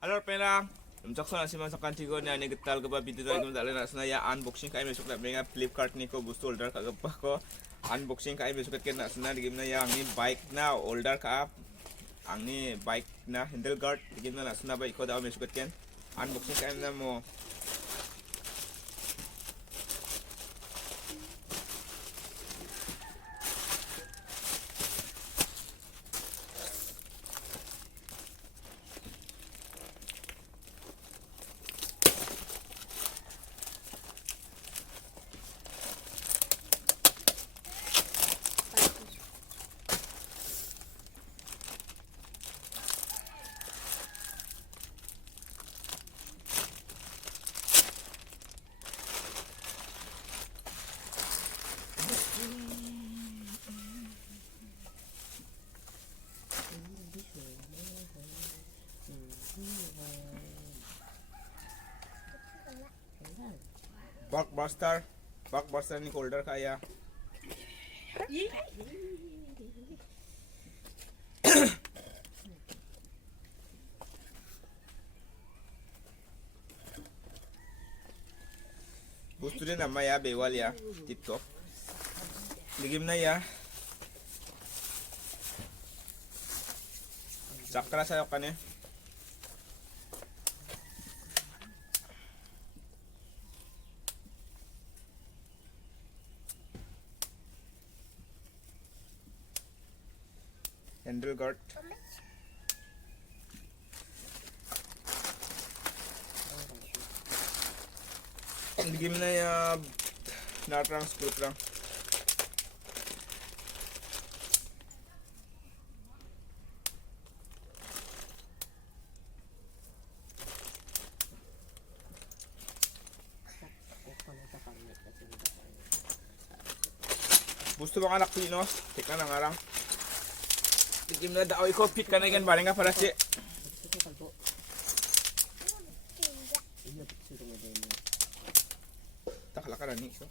Halo ripengeang, rimchaksoa nasimang sakantikon na nigetal gaba video tayo kung dala na ya unboxing kayo mesuk na mga Flipkart niko gusto order ka gaba ko unboxing kayo mesuk ket na sana digim na yang ni bike na order ka ang ni bike na handle guard digim na sana ba iko daw mesuk ket unboxing kayo na mo. Barkbuster ni holder kaya. Gusto din na maya bewal ya TikTok. Ligim na ya. Sakra sayo kane. Handle guard. Ligim na ya natrang screw lang. Gusto mo anak Pino? Tika na nga lang. Ligim na daw ikaw pit ka na yan baling ka para si takla ka na ni so.